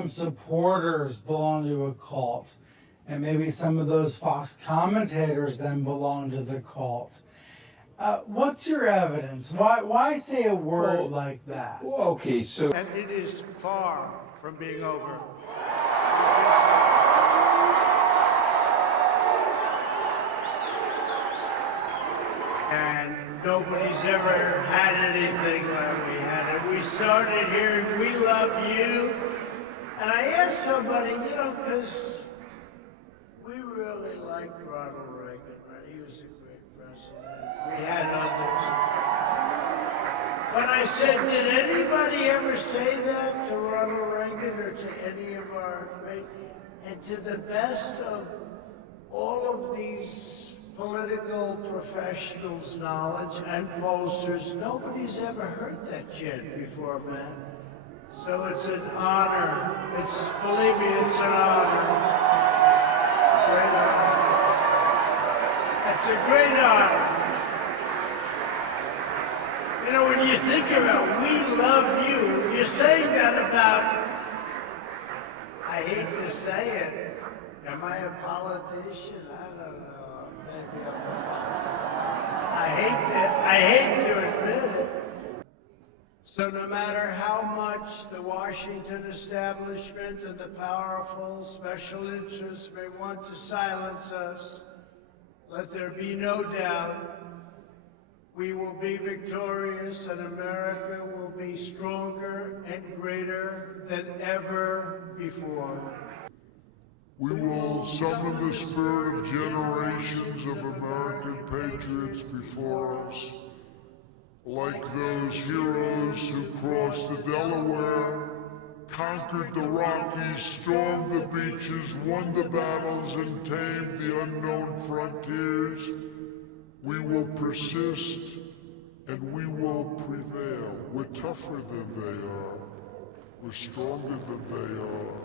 Trump supporters belong to a cult, and maybe some of those Fox commentators then belong to the cult. What's your evidence? Why say a word like that? Okay, so And it is far from being over. And nobody's ever had anything like we had it. We started hearing, "We love you." And I asked somebody, because we really liked Ronald Reagan, right? He was a great president. We had others. But I said, did anybody ever say that to Ronald Reagan or to any of our great? And to the best of all of these political professionals' knowledge and pollsters, nobody's ever heard that chant before, man. So it's an honor. Believe me, it's an honor. Great honor. It's a great honor. When you think about "we love you," you're saying that about, I hate to say it, am I a politician? I don't know. Maybe I hate to admit it. So no matter how much the Washington establishment and the powerful special interests may want to silence us, let there be no doubt we will be victorious and America will be stronger and greater than ever before. We will summon the spirit of generations of American patriots before us, like those heroes who crossed the Delaware, conquered the Rockies, stormed the beaches, won the battles, and tamed the unknown frontiers. We will persist, and we will prevail. We're tougher than they are. We're stronger than they are.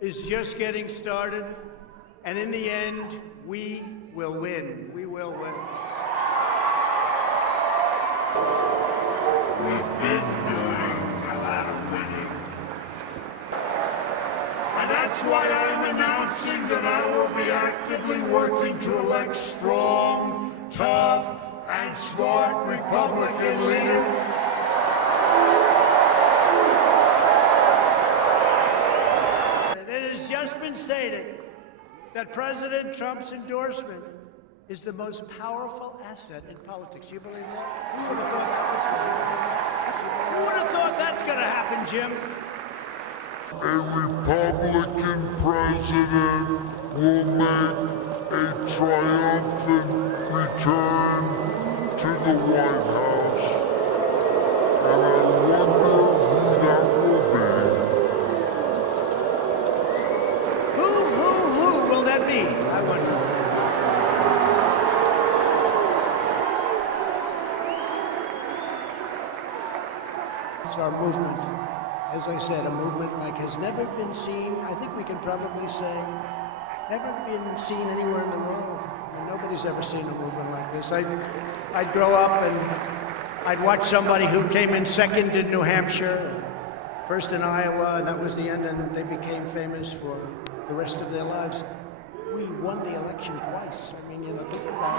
Is just getting started, and in the end, we will win. We will win. We've been doing a lot of winning. And that's why I'm announcing that I will be actively working to elect strong, tough, and smart Republican leaders. It has just been stated that President Trump's endorsement is the most powerful asset in politics. You believe that? Who would have thought that's going to happen, Jim? A Republican president will make a triumphant return to the White House. And I wonder who that will be. Who will that be? I wonder. It's our movement. As I said, a movement like has never been seen, I think we can probably say, never been seen anywhere in the world. And nobody's ever seen a movement like this. I'd grow up and I'd watch somebody who came in second in New Hampshire, first in Iowa, and that was the end, and they became famous for the rest of their lives. We won the election twice. I mean, think about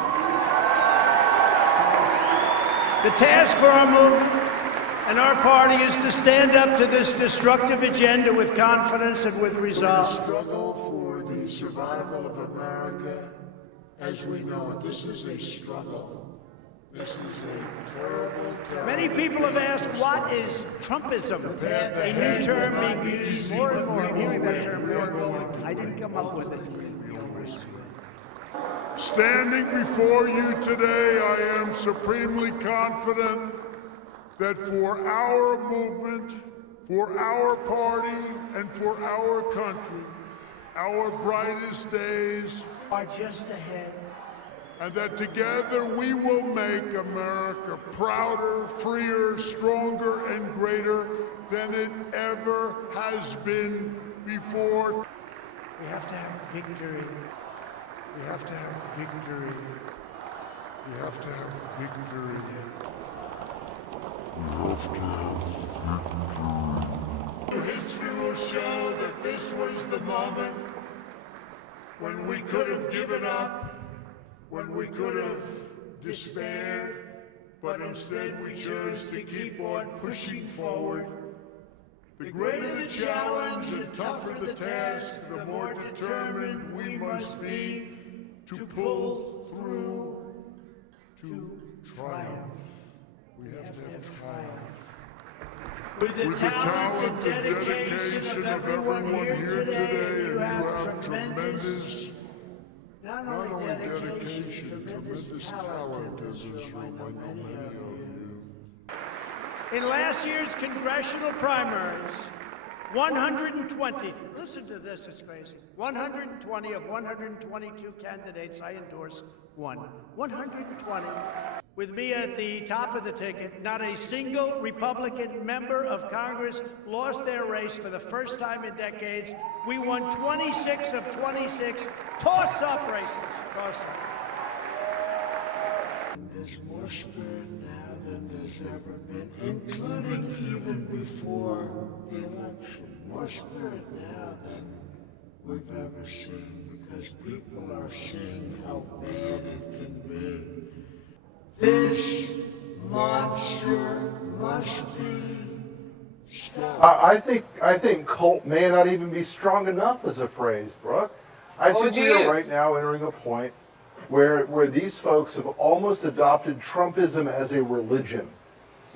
it. The task for our movement and our party is to stand up to this destructive agenda with confidence and with resolve. The struggle for the survival of America, as we know it, this is a struggle. This is a terrible. Many people have asked, what is Trumpism? A new term being used more and more. I'm hearing that term more and more. I didn't come up with it. Standing before you today, I am supremely confident that for our movement, for our party, and for our country, our brightest days Are just ahead. and that together we will make America prouder, freer, stronger, and greater than it ever has been before. We have to have victory. We have to have victory. We have to have victory. We have to have victory. history will show that this was the moment when we could have given up, when we could have despaired, but instead we chose to keep on pushing forward. The greater the challenge and tougher the task, the more determined we must be to pull through to triumph. We have to have triumph. With the talent and dedication of everyone here today, you have tremendous, not only dedication, tremendous talent in this room. I know many of you. In last year's congressional primaries, 120, listen to this, it's crazy, 120 of 122 candidates I endorsed won. 120. With me at the top of the ticket, not a single Republican member of Congress lost their race for the first time in decades. We won 26 of 26 toss-up races. Toss-up. There's more spirit now than there's ever been, including even before the election. More spirit now than we've ever seen, because people are seeing how bad it can be. This monster must be stopped. I think cult may not even be strong enough as a phrase, Brooke. I think we are right now entering a point where these folks have almost adopted Trumpism as a religion.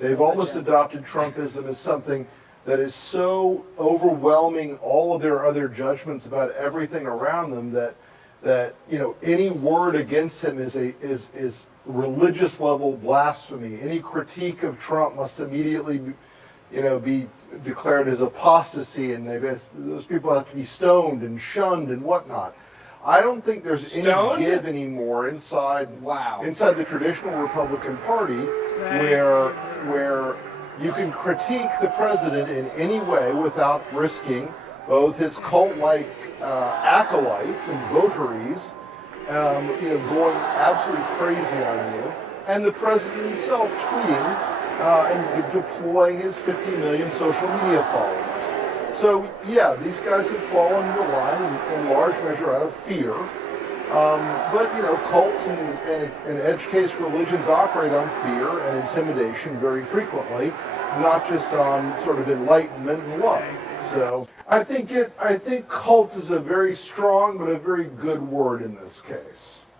They've almost adopted Trumpism as something that is so overwhelming all of their other judgments about everything around them that you know, any word against him is religious level blasphemy. Any critique of Trump must immediately be declared as apostasy, and those people have to be stoned and shunned and whatnot. I don't think there's any give anymore inside the traditional Republican Party where you can critique the president in any way without risking both his cult-like acolytes and votaries going absolutely crazy on you, and the president himself tweeting and deploying his 50 million social media followers. So yeah, these guys have fallen into line in large measure out of fear. But cults and edge case religions operate on fear and intimidation very frequently, not just on sort of enlightenment and love. So I think cult is a very strong but a very good word in this case.